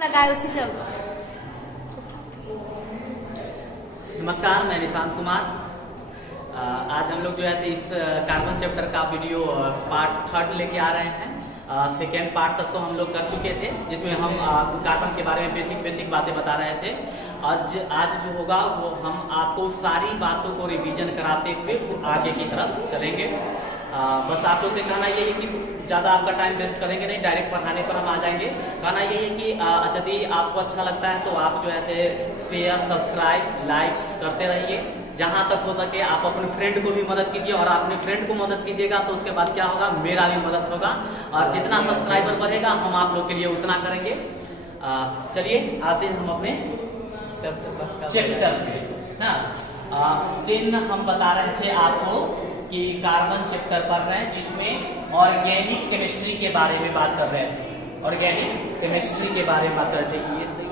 लगाए उसी से। नमस्कार, मैं निशांत कुमार। आज हम लोग जो है इस कार्बन चैप्टर का वीडियो पार्ट 3 लेके आ रहे हैं। सेकेंड पार्ट तक तो हम लोग कर चुके थे, जिसमें हम कार्बन के बारे में बेसिक बातें बता रहे थे। आज जो होगा वो हम आपको सारी बातों को रिवीजन कराते हुए आगे की तरफ चलेंगे। बस आप लोग से कहना यही है कि ज़्यादा आपका टाइम वेस्ट करेंगे नहीं, डायरेक्ट पढ़ाने पर हम आ जाएंगे। कहना यही है कि यदि आपको अच्छा लगता है तो आप जो है शेयर, सब्सक्राइब, लाइक्स करते रहिए। जहां तक हो सके आप अपने फ्रेंड को भी मदद कीजिए, और अपने फ्रेंड को मदद कीजिएगा तो उसके बाद क्या होगा, मेरा भी मदद होगा। और जितना सब्सक्राइबर बढ़ेगा हम आप लोग के लिए उतना करेंगे। चलिए आते हैं हम अपने चैप्टर पे ना। दिन हम बता रहे थे आपको कि कार्बन चैप्टर पढ़ रहे हैं, जिसमें ऑर्गेनिक केमिस्ट्री के बारे में बात कर रहे थे। ऑर्गेनिक केमिस्ट्री के बारे में बात कर रहे थे। ये सही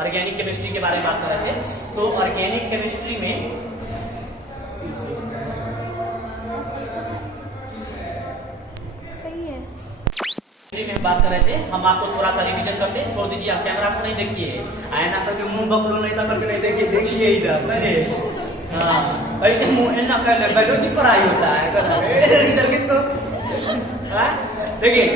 ऑर्गेनिक केमिस्ट्री के बारे में बात कर रहे थे। तो ऑर्गेनिक केमिस्ट्री में सही है में बात कर रहे थे। हम आपको थोड़ा सा रिवीजन करते हैं। छोड़ दीजिए, आप कैमरा को नहीं देखिए, आईना करके मुंह बबलू नहीं था करके नहीं देखिए, देखिए इधर नहीं। ऐसे मुंह ना कहना, बायोलॉजी पढ़ाई होता है इधर किसको। देखिए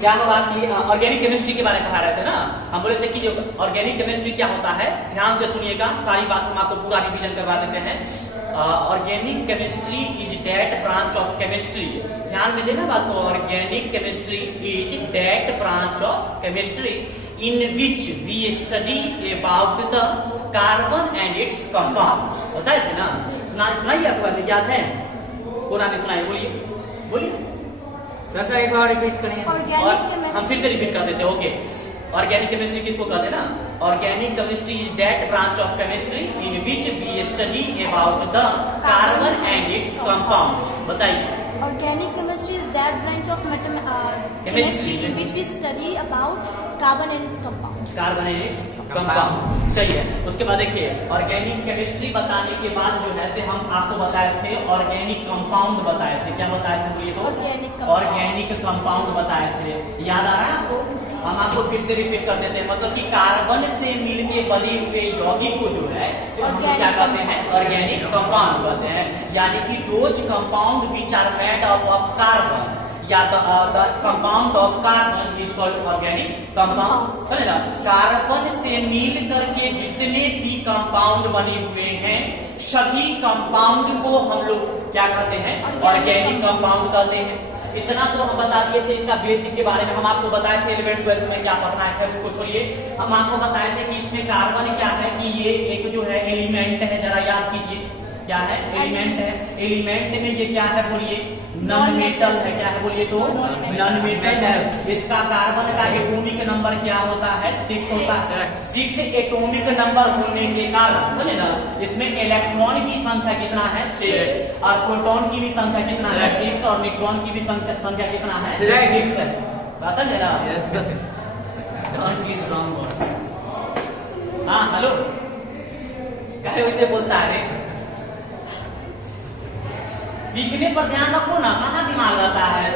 क्या होगा कि ऑर्गेनिक केमिस्ट्री के बारे में पढ़ा रहे थे ना। हम बोले थे कि जो ऑर्गेनिक केमिस्ट्री क्या होता है, ध्यान से सुनिएगा, सारी बात हम आपको पूरा रिवीजन करवा देते हैं। Organic chemistry is that branch of chemistry. ध्यान में देना बात को। Organic chemistry is that branch of chemistry in which we study about the carbon and its compounds. बताए थे ना, सुनाइए, आपको याद है? पूरा नहीं सुनाइए, बोलिए सर एक बार रिपीट करिए। और हम फिर से रिपीट कर देते हैं। ओके, ऑर्गेनिक केमिस्ट्री किसको कहते हैं ना? Organic chemistry is that branch of chemistry in which we study about the carbon and its compounds. बताइए। Organic chemistry is that branch of chemistry in which we study about carbon and its compounds. Carbon and its compound, सही है। उसके बाद देखिए, organic chemistry बताने के बाद जो है हम आपको बताए थे ऑर्गेनिक कंपाउंड बताए थे। क्या बताए थे बोलिए तो? ऑर्गेनिक कंपाउंड बताए थे। याद आ रहा है आपको? हम आपको फिर से रिपीट कर देते हैं। मतलब कि कार्बन से मिलके बने हुए यौगिक को जो है हम क्या कहते हैं? ऑर्गेनिक कंपाउंड कहते हैं। यानी कि those compound which are made of carbon या the compound of carbon is called organic compound. समझे ना? कार्बन से मिल करके जितने भी कंपाउंड बने हुए हैं सभी कंपाउंड को हम लोग क्या कहते हैं? ऑर्गेनिक कंपाउंड कहते हैं। इतना तो हम बता दिए थे। इसका बेसिक के बारे में हम आपको बताए थे 11th 12th में क्या पढ़ना है, फिर उसको छोड़िए। हम आपको बताए थे कि इसमें कार्बन क्या है, कि ये एक जो है एलिमेंट है। जरा याद कीजिए, क्या है? एलिमेंट है। एलिमेंट में ये क्या है बोलिए? नॉन मेटल है। क्या है बोलिए तो? नॉन मेटल है। इसका कार्बन का एटॉमिक नंबर क्या होता है? 6 होता है। 6 एटॉमिक नंबर होने के कारण समझे ना, इसमें इलेक्ट्रॉन की संख्या कितना है? 6। और प्रोटॉन की भी संख्या कितना है? 6। और न्यूट्रॉन की भी संख्या कितना है? 6 है। बात समझे ना? Don't be wrong. हाँ हेलो, कहे वैसे बोलता है। सीखने पर ध्यान रखो ना, कहाँ दिमाग रहता है।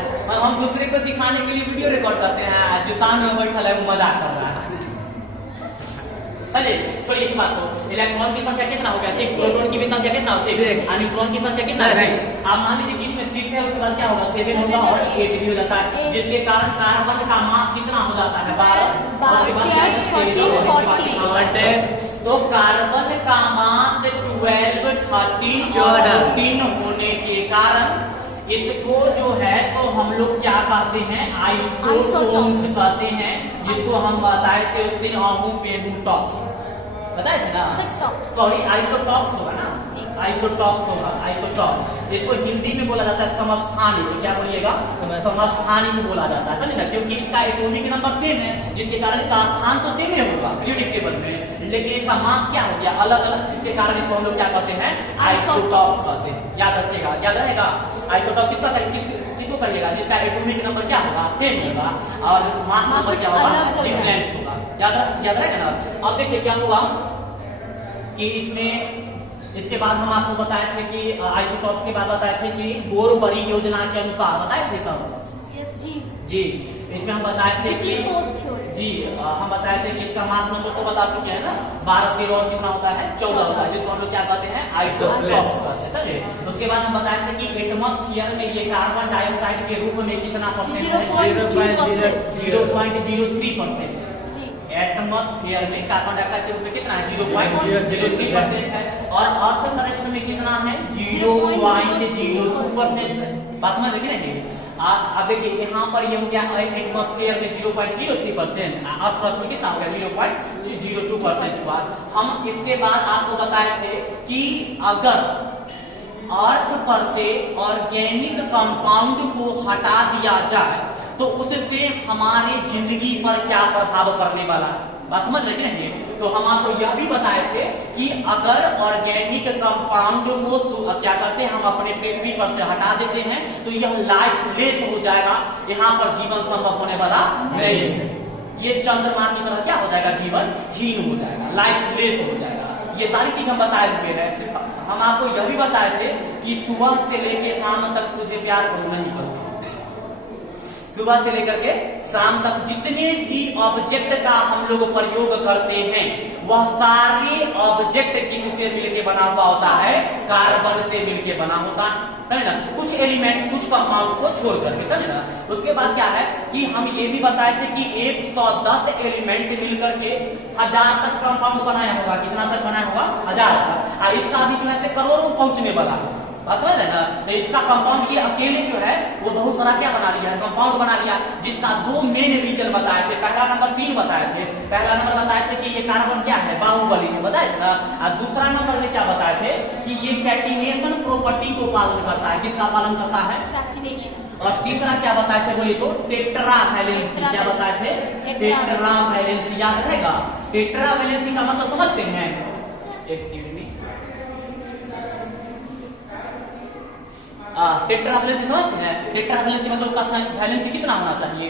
हम दूसरे को सिखाने के लिए वीडियो रिकॉर्ड करते हैं, जो सामने में बैठा है वो मजाक कर रहा है। अरे छोड़िए इस बात को। इलेक्ट्रॉन की संख्या कितना हो गया? 6। प्रोटॉन की भी संख्या कितना हो? 6। और न्यूट्रॉन की संख्या कितना है? 6। आप मान लीजिए कि इसमें 6 है, उसके बाद क्या होगा? 7 होगा और 8 भी हो जाता है, जिसके कारण कार्बन का मास कितना हो जाता है? 12। उसके बाद क्या है? 40। तो कार्बन का मास 12, 13 और 14 होने के कारण इसको जो है तो हम लोग क्या कहते हैं? आइसोटोप्स कहते हैं, जिसको हम बताए थे उस दिन पेनूटॉप्स बताए थे ना। सॉरी, आइसोटॉप्स होगा ना, आइसोटॉप्स होगा, आइसोटॉप्स। इसको हिंदी में बोला जाता है समस्थानिक। क्या बोलिएगा? समस्थानिक बोला जाता है, समझे ना? क्योंकि इसका एटॉमिक नंबर सेम है, जिसके कारण इसका स्थान तो सेम ही होगा पीरियोडिक टेबल में, लेकिन इसका मास क्या हो गया? अलग अलग, जिसके कारण इसको हम लोग क्या कहते हैं? आइसोटॉप्स कहते हैं। याद रखिएगा, याद रहेगा। आइसोटॉप किसको करिएगा? जिसका एटॉमिक नंबर क्या होगा? सेम होगा, और मास नंबर क्या होगा? डिफरेंट होगा। याद रहेगा ना? अब देखिए क्या हुआ कि इसमें इसके बाद हम आपको बताए थे कि आइसोटॉप्स के बाद बताए थे कि बोर परियोजना के अनुसार बताए थे सब। यस जी। जी इसमें हम बताए थे कि Force theory. जी हम बताए थे कि इसका मास नंबर तो बता चुके हैं ना, 12, 13 और कितना होता है 14 होता है, जिसको हम लोग क्या कहते हैं आइसोटॉप्स कहते हैं। समझे? उसके बाद हम बताए थे कि एटमॉस्फेयर में ये कार्बन डाइऑक्साइड के रूप में कितना परसेंट है? 0.03%। एटमॉस्फेयर में कार्बन डाइऑक्साइड के रूप में कितना है? 0.03% है। और अर्थ क्रस्ट में कितना है? 0.02%। बात समझ रहे हैं? अब देखिए यहाँ पर ये हो गया एटमॉस्फेयर में 0.03%, अर्थ क्रस्ट में कितना हो गया? 0.02% हुआ। हम इसके बाद आपको बताए थे कि अगर अर्थ पर से ऑर्गेनिक कंपाउंड को हटा दिया जाए तो उससे हमारे जिंदगी पर क्या प्रभाव पड़ने वाला है। बात समझ रहे हैं? तो हम आपको यह भी बताए थे कि अगर ऑर्गेनिक कंपाउंड को क्या करते हैं, हम अपने पृथ्वी पर से हटा देते हैं तो यह लाइफलेस हो जाएगा, यहाँ पर जीवन संभव होने वाला नहीं है। ये चंद्रमा की तरह क्या हो जाएगा? जीवन हीन हो जाएगा, लाइफलेस हो जाएगा। ये सारी चीज हम बताए हुए हैं। हम आपको यह भी बताए थे कि सुबह से लेकर शाम तक तुझे प्यार करूं नहीं करती। सुबह से लेकर के शाम तक जितने भी ऑब्जेक्ट का हम लोग प्रयोग करते हैं वह सारे ऑब्जेक्ट किससे मिलके बना हुआ होता है? कार्बन से मिलके बना होता है ना, कुछ एलिमेंट कुछ कंपाउंड को छोड़ करके, समझे ना। उसके बाद क्या है कि हम ये भी बताए थे कि 110 एलिमेंट मिलकर के 1000 तक कंपाउंड बनाया होगा। कितना तक बनाया होगा? 1000 तक। इसका भी जो है करोड़ों पहुंचने वाला है। बात समझ रहे ना? तो इसका कंपाउंड ये अकेले जो है वो बहुत सारा क्या बना लिया है? कंपाउंड बना लिया, जिसका 2 मेन रीजन बताए थे। पहला नंबर 3 बताए थे। पहला नंबर बताए थे कि ये कार्बन क्या है? बाहुबली है, बताए थे ना। और दूसरा नंबर में क्या बताए थे कि ये कैटिनेशन प्रॉपर्टी को पालन करता है। किसका पालन करता है? और तीसरा क्या बताए थे बोलिए तो? Tetra valency. क्या बताए थे? Tetra valency. याद रहेगा? टेट्रा वैलेंसी का मतलब समझते हैं? टेट्रा वैलेंसी समझते हैं? टेट्रा वैलेंसी मतलब उसका वैलेंसी कितना होना चाहिए?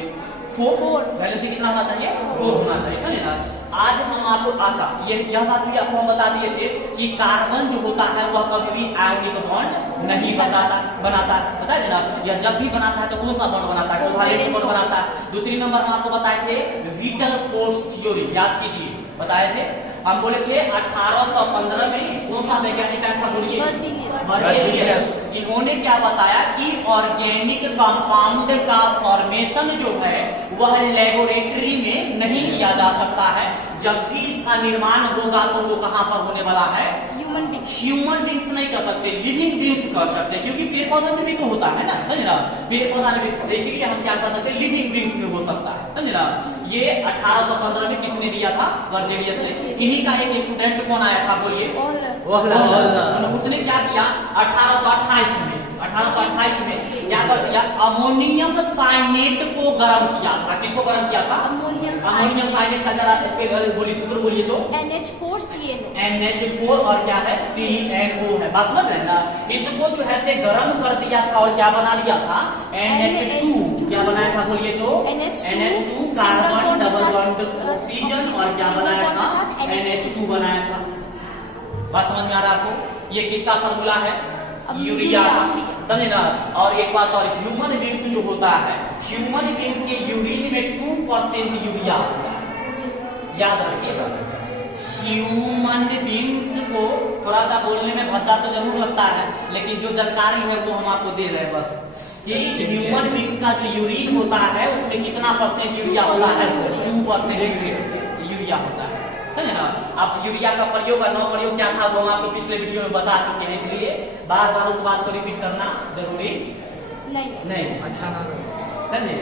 4। वैलेंसी कितना होना चाहिए? 4 होना चाहिए, समझे ना। आज हम आपको अच्छा यह बात भी आपको हम बता दिए थे कि कार्बन जो होता है वह कभी भी आयनिक बॉन्ड नहीं बनाता। बताए थे ना? यह जब भी बनाता है तो कौन सा बॉन्ड बनाता है? कोवैलेंट बॉन्ड बनाता है। दूसरी नंबर हम आपको बताए थे विटल फोर्स थ्योरी, याद कीजिए, बताए थे। हम बोले थे 1815 में कौन सा वैज्ञानिक आया था? बोलिए। बर्जेलियस। इन्होंने क्या बताया कि ऑर्गेनिक कंपाउंड का फॉर्मेशन जो है वह लेबोरेटरी में नहीं किया जा सकता है। जब भी इसका निर्माण होगा तो वो कहां पर होने वाला है? ह्यूमन बींग्स नहीं कर सकते, लिविंग बींग्स कर सकते, क्योंकि पेड़ पौधा में भी तो होता है ना, समझे ना। पेड़ पौधा में भी, इसीलिए हम क्या कर सकते हैं? लिविंग बींग्स में हो सकता है, समझे ना। ये 1815 में किसने दिया था? बर्जेलियस ने। इन्हीं का एक स्टूडेंट कौन आया था? बोलिए। उसने क्या किया? 1828 में क्या कर दिया? अमोनियम साइनेट को गर्म किया था। किसको गर्म किया था? अमोनियम साइनेट का जरा बोलिए, सूत्र बोलिए तो? NH4 और क्या है? CNO है। बात समझ रहे ना? इसको जो है गर्म कर दिया था और क्या बना लिया था? NH2। क्या बनाया था? बोलिए तो? NH2 carbon double bond oxygen, और क्या बनाया था? NH2 बनाया था। बात समझ में आ रहा है आपको? ये किसका फॉर्मूला है? यूरिया का, समझे ना। और एक बात और, ह्यूमन बींग्स जो होता है, ह्यूमन बींग्स के यूरिन में 2% यूरिया होता है। याद रखिएगा। ह्यूमन बींग्स को थोड़ा सा बोलने में भद्दा तो जरूर लगता है, लेकिन जो जानकारी है वो हम आपको दे रहे हैं बस, कि ह्यूमन बींग्स का जो यूरिन होता है उसमें कितना % यूरिया होता है? 2% यूरिया होता है, समझे ना। अब यूरिया का प्रयोग और न प्रयोग क्या था वो हम आपको पिछले वीडियो में बता चुके हैं, इसलिए बार बार उस बात को रिपीट करना जरूरी नहीं। अच्छा ना समझे?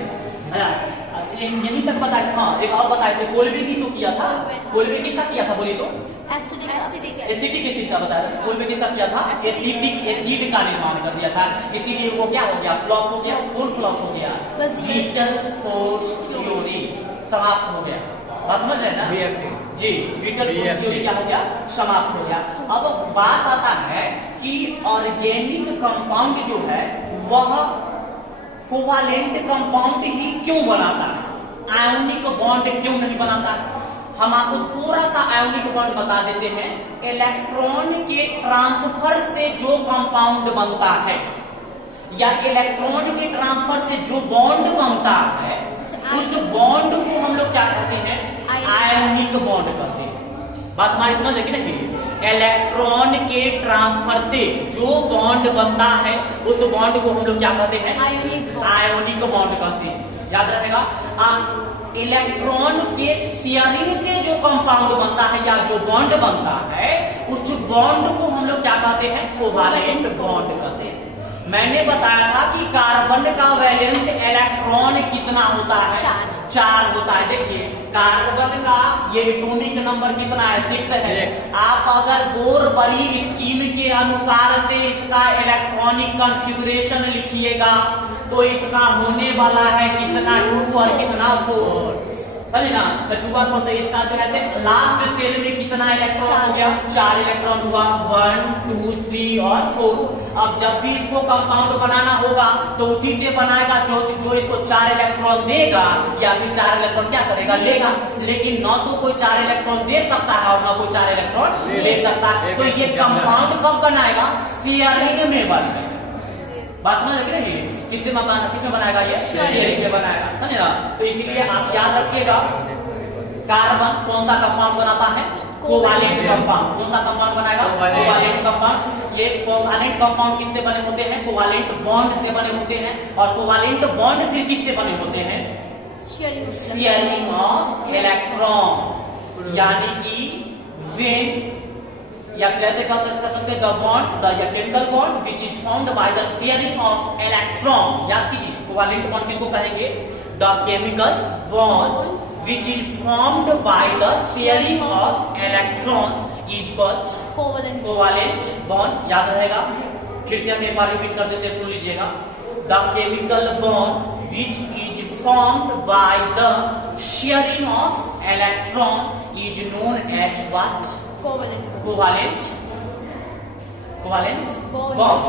यहीं तक बताए। हाँ, एक और बताए थे, कोलबे भी तो किया था। कोलबे किसका किया था? बोलिए तो? एसिटिक एसिड का बताया था। कोलबे किसका किया था? एसिटिक एसिड का निर्माण कर दिया था। इसीलिए वो क्या हो गया? फ्लॉप हो गया। कौन फ्लॉप हो गया? विटल फोर्स थ्योरी समाप्त हो गया। बात समझ रहे हैं ना? जी, विटल फोर्स थ्योरी क्या हो गया? समाप्त हो गया। अब बात आता है कि ऑर्गेनिक कंपाउंड जो है वह कोवैलेंट कंपाउंड ही क्यों बनाता है? आयोनिक बॉन्ड क्यों नहीं बनाता? हम आपको थोड़ा सा आयोनिक बॉन्ड बता देते हैं। इलेक्ट्रॉन के ट्रांसफर से जो कंपाउंड बनता है या इलेक्ट्रॉन के ट्रांसफर से जो बॉन्ड बनता है उस बॉन्ड को हम लोग क्या कहते हैं, आयोनिक बॉन्ड कहते हैं। बात हमारी समझ है कि नहीं। इलेक्ट्रॉन के ट्रांसफर से जो बॉन्ड बनता है उस बॉन्ड को हम लोग क्या कहते हैं, आयोनिक बॉन्ड कहते हैं। याद रहेगा। इलेक्ट्रॉन के शेयरिंग से जो कंपाउंड बनता है या जो बॉन्ड बनता है उस बॉन्ड को हम लोग क्या कहते हैं, कोवालेंट बॉन्ड कहते हैं। मैंने बताया था कि कार्बन का वैलेंस इलेक्ट्रॉन कितना होता है, 4 होता है। देखिए कार्बन का ये एटॉमिक नंबर कितना है, 6 है। आप अगर बोर-बरी स्कीम के अनुसार से इसका इलेक्ट्रॉनिक कॉन्फ़िगरेशन लिखिएगा तो इसका होने वाला है कितना, 2 और कितना 4, समझे ना। तो 2 और 4, तो इसका जो है लास्ट सेल में कितना इलेक्ट्रॉन हो गया, 4 इलेक्ट्रॉन हुआ, 1 2 3 और 4। अब जब भी इसको कंपाउंड बनाना होगा तो उसी से बनाएगा जो इसको 4 इलेक्ट्रॉन देगा या फिर 4 इलेक्ट्रॉन क्या करेगा, लेगा। लेकिन न तो कोई 4 इलेक्ट्रॉन दे सकता है और न कोई 4 इलेक्ट्रॉन ले सकता है। तो ये कंपाउंड कब बनाएगा, शेयरिंग में बनाएगा। बात समझ रहे नहीं, किसमें बनाएगा, ये शेयरिंग में बनाएगा, समझे ना। तो इसीलिए आप याद रखिएगा कार्बन कौन सा कंपाउंड बनाता है, कोवालेंट कंपाउंड। कौन सा कंपाउंड बनाएगा, कोवालेंट कंपाउंड। ये कोवालेंट कंपाउंड किससे बने होते हैं, कोवालेंट बॉन्ड से बने होते हैं। और कोवालेंट बॉन्ड फिर किससे बने होते हैं, शेयरिंग ऑफ इलेक्ट्रॉन। यानी कि वेन या फिर ऐसे कह सकते हैं the bond, the chemical bond which is formed by the sharing of electron. याद कीजिए कोवालेंट बॉन्ड किसको कहेंगे, the chemical bond which is formed by the sharing of electron is called covalent bond. याद रहेगा। फिर से हम एक बार रिपीट कर देते, सुन लीजिएगा। The chemical bond which is formed by the sharing of electron is known as what, covalent bond.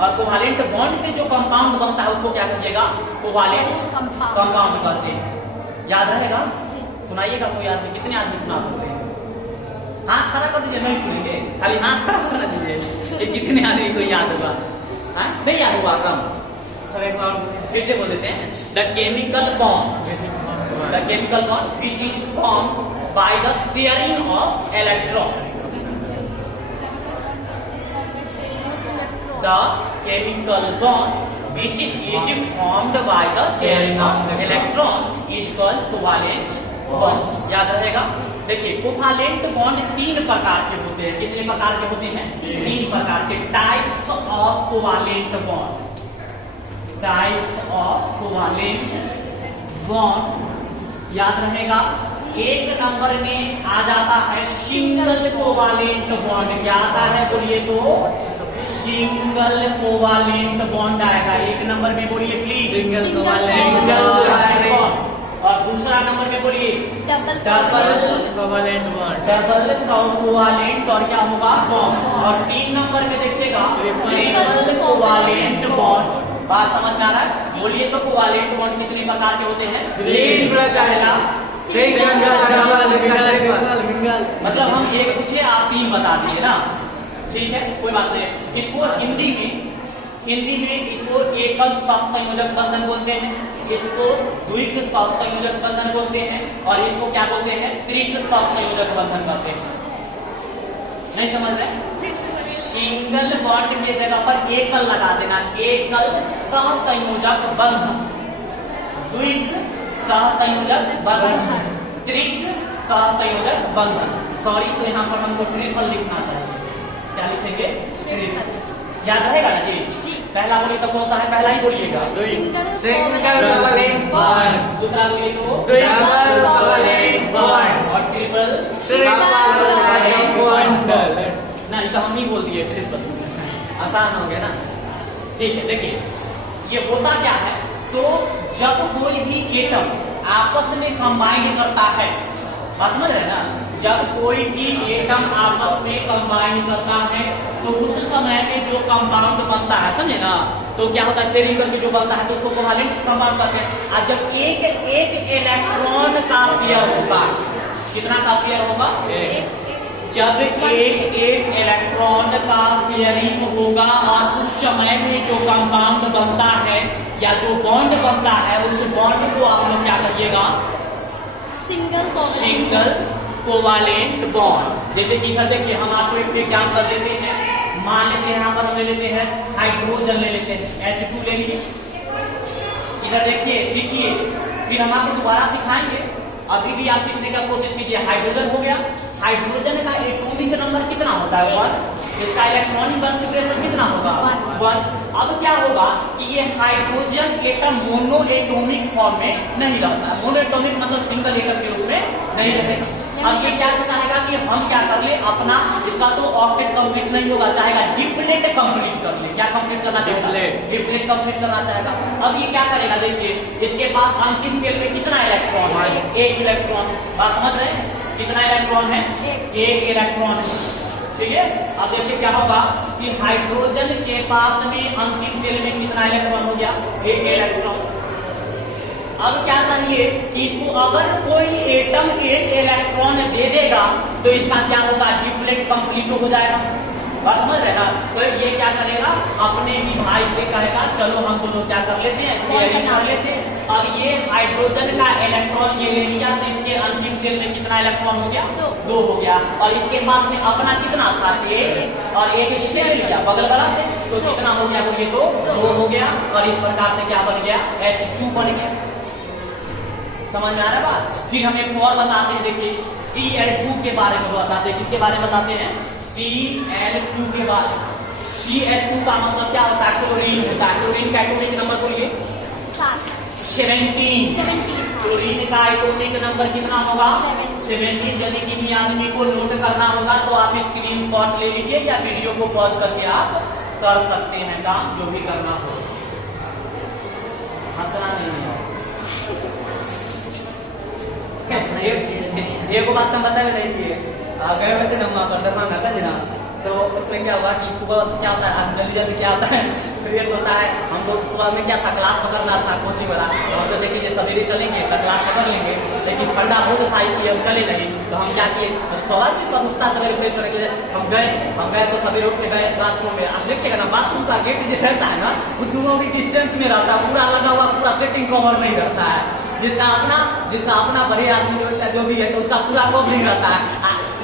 और कोवालेंट बॉन्ड से जो कंपाउंड बनता है उसको क्या कहिएगा, कोवालेंट कंपाउंड कहते हैं। याद रहेगा। सुनाइएगा कोई आदमी, कितने आदमी सुना सकते हैं, हाथ खड़ा कर दीजिए, नहीं सुनेंगे, खाली हाथ खड़ा कर दीजिए। ये कितने आदमी को याद होगा, नहीं याद होगा कम। फिर से बोल देते हैं, the chemical bond which is formed by the sharing of electron. The chemical bond which is formed by the sharing of electron is called covalent bond. याद रहेगा। देखिए कोवालेंट बॉन्ड 3 प्रकार के होते हैं। कितने प्रकार के होते हैं, 3 प्रकार के। Types of covalent bond, types of covalent bond. याद रहेगा। 1 नंबर में आ जाता है सिंगल कोवालेंट बॉन्ड। क्या आता है बोलिए, तो सिंगल कोवालेंट बॉन्ड आएगा 1 नंबर में, बोलिए प्लीज, सिंगल कोवालेंट बॉन्ड। और दूसरा नंबर में बोलिए double covalent bond, double covalent और क्या होगा, बॉन्ड। और 3 नंबर में देखिएगा ट्रिपल कोवालेंट बॉन्ड। बात समझ में आ रहा है, बोलिए तो कोवालेंट बॉन्ड कितने प्रकार के होते हैं, 3 प्रकार। मतलब हम एक पूछे आप 3 बता दीजिए ना, ठीक है, कोई बात नहीं। इसको हिंदी में इसको एकल सहसंयोजक बंधन बोलते हैं, इसको द्विक सहसंयोजक बंधन बोलते हैं, और इसको क्या बोलते हैं, त्रिक सहसंयोजक बंधन बोलते हैं। नहीं समझ रहे, सिंगल बॉन्ड की जगह पर एकल लगा देना, एकल सहसंयोजक बंधन, द्विक सहसंयोजक बंधन, त्रिक सहसंयोजक बंधन। सॉरी, तो यहाँ पर हमको ट्रिपल लिखना चाहिए। क्या लिखेंगे, ट्रिपल। याद रहेगा ना जी। पहला बोलिए तो कौन सा है, पहला ही बोलिएगा, सिंगल कोवालेंट बॉन्ड। दूसरा बोलिए तो डबल कोवालेंट बॉन्ड। और ट्रिपल कोवालेंट बॉन्ड। ना ये तो हम ही बोल दिए, ट्रिपल आसान हो गया ना। ठीक है, देखिए ये होता क्या है, तो जब कोई भी एटम आपस में कंबाइन करता है, बात समझ रहे ना, जब कोई भी एटम आपस में कंबाइन करता है तो उस समय में जो कंपाउंड बनता है, समझे ना, तो क्या होता है, शेयरिंग करके जो बनता है तो उसको कोवालेंट कंपाउंड कहते हैं। और जब एक इलेक्ट्रॉन का पेयर होगा, कितना का पेयर होगा, जब एक इलेक्ट्रॉन का शेयरिंग होगा और उस समय में जो कंपाउंड बनता है या जो बॉन्ड बनता है उस बॉन्ड को आप लोग क्या करिएगा? Single covalent bond. जैसे कि इधर देखिए हम आपको एक एग्जाम्पल देते हैं, मान लेते हैं यहाँ पर ले लेते हैं हाइड्रोजन ले लेते हैं, H2 ले लीजिए। इधर देखिए सीखिए, फिर हम आपको दोबारा सिखाएंगे, अभी भी आप सीखने का कोशिश कीजिए। हाइड्रोजन हो गया, हाइड्रोजन का एटॉमिक नंबर कितना होता है? 1। इसका इलेक्ट्रॉनिक कॉन्फ़िगरेशन कितना होगा? 1। अब क्या होगा कि ये hydrogen atom mono atomic form में नहीं रहता है। मोनो एटॉमिक मतलब सिंगल एटम के रूप में नहीं रहेगा। अब ये क्या चाहेगा कि हम क्या कर ले अपना, इसका तो ऑक्टेट कंप्लीट नहीं होगा, चाहेगा डिप्लेट कंप्लीट कर ले। क्या कंप्लीट करना चाहेगा? डिप्लेट कंप्लीट करना चाहेगा। अब ये क्या करेगा? देखिए इसके पास अंतिम सेल में कितना इलेक्ट्रॉन है? 1 इलेक्ट्रॉन। बात समझ रहे हैं? कितना इलेक्ट्रॉन है? 1 इलेक्ट्रॉन है। ठीक है, अब देखिए क्या होगा कि हाइड्रोजन के पास में अंतिम सेल में कितना इलेक्ट्रॉन हो गया? 1 इलेक्ट्रॉन। अब क्या करिए कि इसको अगर कोई एटम 1 इलेक्ट्रॉन दे देगा तो इसका क्या होगा? डिप्लेट कंप्लीट हो जाएगा। बात समझ रहे ना? तो ये क्या करेगा? अपने ही भाई से कहेगा चलो हम दोनों क्या कर लेते हैं, शेयरिंग कर लेते हैं। अब ये हाइड्रोजन का इलेक्ट्रॉन ये ले लिया तो इसके अंतिम सेल में कितना इलेक्ट्रॉन हो गया? 2 हो गया। और इसके पास में अपना कितना था? 1 और 1 इसने ले लिया बगल वाला से, तो कितना हो गया? बोलिए तो 2 हो गया। और इस प्रकार से क्या बन गया? H2 बन गया। समझ में आ रहा है बात? फिर हम एक और बताते हैं, देखिए Cl2 के बारे में बताते हैं। किसके बारे में बताते हैं? Cl2 के बारे में। Cl2 का मतलब क्या होता है? क्लोरीन होता है। क्लोरीन का एटॉमिक नंबर बोलिए 17। क्लोरीन का एटॉमिक नंबर कितना होगा? 17। यदि किसी आदमी को नोट करना होगा तो आप स्क्रीन शॉट ले लीजिए या वीडियो को पॉज करके आप कर सकते हैं काम जो भी करना हो। हंसना नहीं है। एक बात हम बता रहे थे, गए हुए थे ना वहाँ पर दरबार था जी ना, तो उसमें क्या हुआ कि सुबह क्या होता है, जल्दी जल्दी क्या होता है, क्रिएट होता है। हम लोग सुबह में क्या था, क्लास पकड़ना था कोचिंग वाला, तो हम तो देखिए सवेरे चलेंगे तो क्लास पकड़ लेंगे, लेकिन ठंडा बहुत था इसलिए हम चले नहीं। तो हम क्या किए, सवाल भी सब उठता सवेरे प्रेस करने हम गए तो सवेरे उठ के गए बाथरूम में। आप देखिएगा ना बाथरूम का गेट जो रहता है ना वो दोनों की डिस्टेंस में रहता है, पूरा लगा हुआ, पूरा सेटिंग कवर नहीं रहता है। जिसका अपना बड़े आदमी जो भी है तो उसका पूरा कवरिंग रहता है।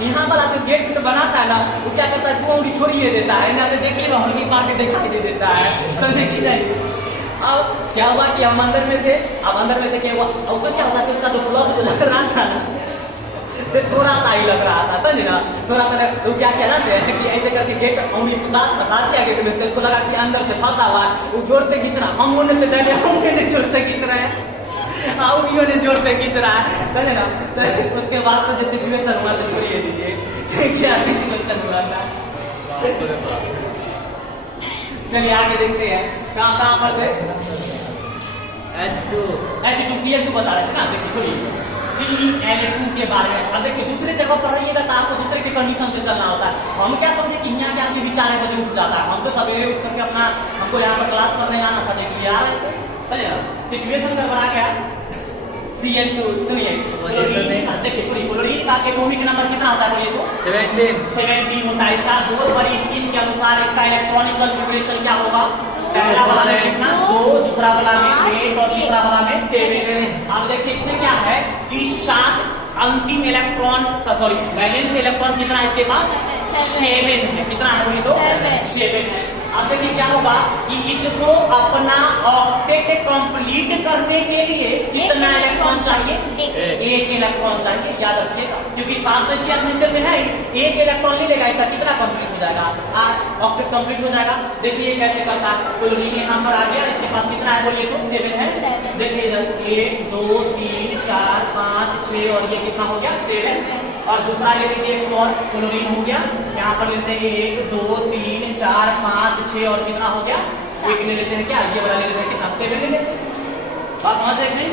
यहाँ वाला जो गेट बनाता है ना वो क्या करता है, 2 उंगली छोड़िए देता है, ना तो देखिएगा उनकी पार्टी दिखाई दे देता है। तो देखिए नहीं, अब क्या हुआ कि हम अंदर में थे, अब अंदर में से क्या हुआ, अब क्या होता है उसका जो ब्लॉक जो लग रहा था ना तो थोड़ा सा ही लग रहा था, समझे ना, थोड़ा सा। तो क्या कहते हैं कि ऐसे करके गेट उंगली फंसा दिया गेट में, तो इसको लगा कि अंदर से फंसा हुआ वो जोड़ते खींच रहा, हम उन्हें से डाले हम उन्हें जोड़ते खींच रहे हैं, ने जोड़ते खींच रहा है, समझे ना। तो उसके बाद तो जो सिचुएशन हुआ तो छोड़िए दीजिए, क्या सिचुएशन हुआ था। चलिए आगे देखते हैं कहाँ पर गए। H2 Cl2 बता रहे थे ना, देखिए छोड़िए Cl2 के बारे में। अब देखिए दूसरे जगह पर रहिएगा तो आपको दूसरे के कंडीशन से चलना होता है। हम क्या समझे कि यहाँ क्या आदमी 4 बजे उठ जाता है, हम तो सवेरे उठ करके अपना हमको यहाँ पर क्लास करने जाना था, देखिए आ रहे थे, चलिए ना सिचुएशन का बना क्या Cl2। सुनिए देखिए थोड़ी क्लोरीन का एटॉमिक नंबर कितना होता है, तो 17 होता है। इसका 2 बड़ी स्कीम के अनुसार इसका इलेक्ट्रॉनिक कॉन्फ़िगरेशन क्या होगा, पहला वाला में कितना 2, दूसरा वाला में 8 और तीसरा वाला में 7। अब देखिए इसमें क्या है कि 7 अंतिम इलेक्ट्रॉन, सॉरी वैलेंस इलेक्ट्रॉन कितना है इसके पास, 7 है। कितना है बोली तो 7 है। अब देखिए क्या होगा कि इसको अपना ऑक्टेट कंप्लीट करने के लिए कितना इलेक्ट्रॉन चाहिए, 1 इलेक्ट्रॉन चाहिए, याद रखिएगा, क्योंकि 5 के मीटर में है 1 इलेक्ट्रॉन नहीं लेगा, इसका कितना कंप्लीट हो जाएगा, 8 ऑक्टेट कंप्लीट हो जाएगा। देखिए कैसे करता है, क्लोरीन यहाँ पर आ गया, इसके पास कितना है बोलिए तो 7 है। देखिए 1 2 3 4 5 6 और ये कितना हो गया 7। और दूसरा ले लीजिए एक और क्लोरीन हो गया, यहाँ पर लेते हैं 1 2 3 4 5 6 और कितना हो गया 1 ले लेते हैं, क्या ये वाला ले लेते हैं, कितना 7 ले लेते हैं। बात समझ रहे नहीं।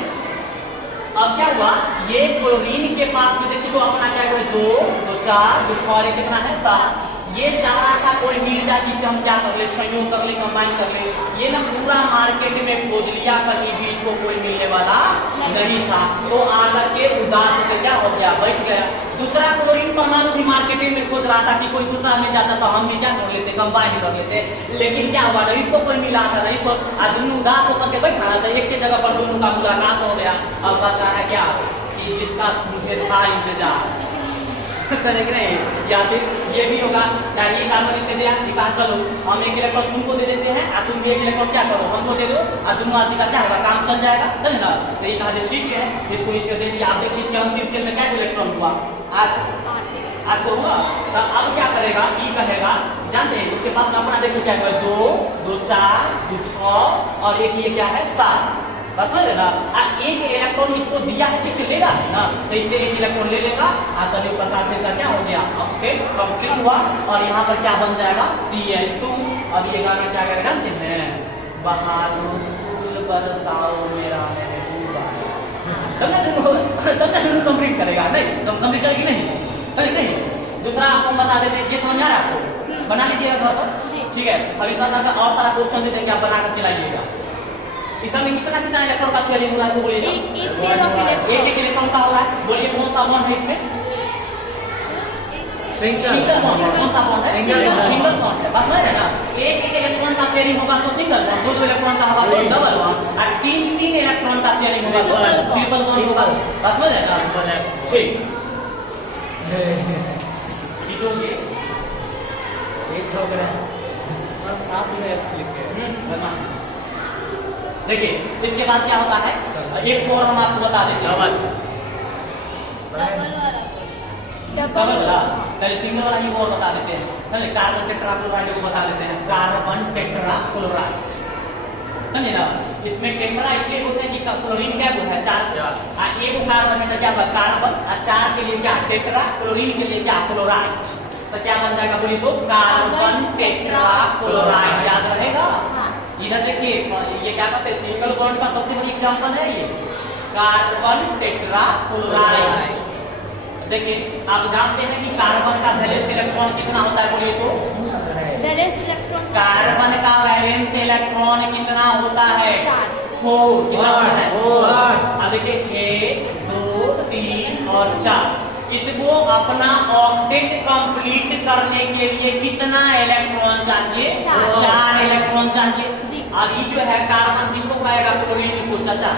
अब क्या हुआ, ये क्लोरीन के पास में देखिए तो अपना क्या है 2 2 4 2 6 कितना है 7, ये चाह रहा था कोई मिल जाए जिससे हम क्या कर ले, संयोग कर ले, कंबाइन कर ले। ये ना पूरा मार्केट में खोज लिया, कहीं भी इसको कोई मिलने वाला नहीं था, तो आकर के उदास से क्या हो गया, बैठ गया। दूसरा क्लोरीन परमाणु भी मार्केट में खोज रहा था कि कोई दूसरा मिल जाता तो हम भी क्या कर लेते, कंबाइन कर लेते। लेकिन क्या हुआ, इसको कोई मिला था नहीं, तो दोनों उदास होकर के बैठा था, एक के जगह पर दोनों का मुलाकात हो गया। अब बचा है क्या कि जिसका मुझे था इंतजार नहीं, या फिर ये भी होगा, चाहे ये कार्बन लिख दिया, कहा चलो हम एक इलेक्ट्रॉन तुमको दे देते हैं और तुम एक इलेक्ट्रॉन क्या करो, हमको दे दो, और दोनों आदमी का क्या होगा, काम चल जाएगा, समझे ना। तो ये कहा ठीक है, इसको इसको दे दिया। आप देखिए कि हम सेल में क्या इलेक्ट्रॉन हुआ, आज को हुआ। तो अब क्या करेगा, ई कहेगा, जानते हैं उसके पास अपना देखो क्या है, 2 2 4 2 6 और एक ये क्या है 7, बता रहे ना। एक इलेक्ट्रॉन इसको दिया है, किससे लेगा है ना, तो इससे एक इलेक्ट्रॉन ले लेगा, आकर ऊपर का क्या हो गया, फिर कंप्लीट हुआ। और यहाँ पर क्या बन जाएगा, Cl2। अब ये गाना क्या करेगा जानते हैं, बहादुर फूल बरसाओ मेरा महबूबा, तब ना दोनों कंप्लीट करेगा, नहीं कंप्लीट करेगी नहीं, नहीं। दूसरा आपको बता देते, ये समझ आ रहा है आपको, बना लीजिएगा घर पर, ठीक है। अभी और सारा क्वेश्चन देते हैं कि आप बना करके लाइएगा। इसमें कितना इलेक्ट्रॉन का थ्योरी होगा, तो बोलिए एक इलेक्ट्रॉन का होगा, बोलिए कौन सा बॉन्ड है इसमें, सिंगल बॉन्ड। कौन सा बॉन्ड है, सिंगल बॉन्ड है, बस है ना। एक इलेक्ट्रॉन का शेयरिंग होगा तो सिंगल बॉन्ड, 2 इलेक्ट्रॉन का होगा तो डबल बॉन्ड, और 3 इलेक्ट्रॉन का शेयरिंग होगा तो ट्रिपल बॉन्ड होगा, बस है ना। ठीक, देखिए इसके बाद क्या होता है, एक और हम आपको बता देते हैं, डबल वाला, पहले सिंगल वाला ही और बता देते हैं, पहले कार्बन टेट्राक्लोराइड को बता देते हैं, कार्बन टेट्राक्लोराइड, समझे ना। इसमें टेट्रा इसलिए बोलते हैं कि क्लोरीन क्या ग्रुप है, 4, एक कार्बन है तो क्या कार्बन, 4 के लिए क्या टेट्रा, क्लोरीन के लिए क्या क्लोराइड, तो क्या बन जाएगा बोलिए, तो कार्बन टेट्राक्लोराइड, याद रहेगा। इधर देखिए ये क्या कहते हैं, सिंगल बॉन्ड का सबसे बड़ी एग्जांपल है ये कार्बन टेट्राक्लोराइड। देखिए आप जानते हैं कि कार्बन का वैलेंस इलेक्ट्रॉन कितना होता है, बोलिए तो वैलेंस इलेक्ट्रॉन, कार्बन का वैलेंस इलेक्ट्रॉन कितना होता है, 4। कितना होता है, 4। अब देखिए 1 2 3 और 4, इसको अपना ऑक्टेट कंप्लीट करने के लिए कितना इलेक्ट्रॉन चाहिए, 4 इलेक्ट्रॉन चाहिए। अब ये जो है कार्बन किसको कहेगा, क्लोरीन को, चाचा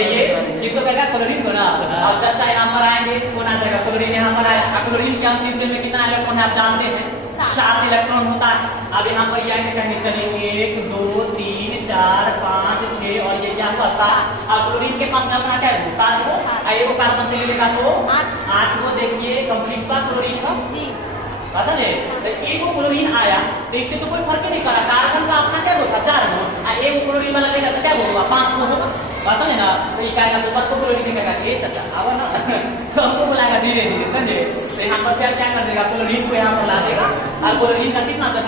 ये किसको कहेगा, क्लोरीन को ना। अब चाचा यहाँ पर आएंगे, कौन आ जाएगा, क्लोरीन यहाँ पर आया। क्लोरीन के अंतिम सेल में कितना इलेक्ट्रॉन आप जानते हैं, 7 इलेक्ट्रॉन होता है। अब यहाँ पर ये आएंगे, कहेंगे चलिए 1 2 3 4 5 6 और ये क्या हुआ 7। अब क्लोरीन के पास में अपना क्या है, 7 को, वो कार्बन से ले लेगा तो 8 को। देखिए कंप्लीट हुआ क्लोरीन का, पता है। एक क्लोरीन आया तो इससे तो कोई फर्क ही नहीं पड़ा, कार्बन का अपना क्या होगा 4 गो, एक क्लोरीन वाला लेगा तो क्या होगा 5 गो होगा, पता है ना। तो ये कहेगा तो 10 को क्लोरीन कहेगा, ये चाचा आओ ना, तो हमको बुलाएगा धीरे धीरे, समझे। तो यहाँ पर क्या कर देगा, क्लोरीन को यहाँ पर ला देगा, और क्लोरीन का कितना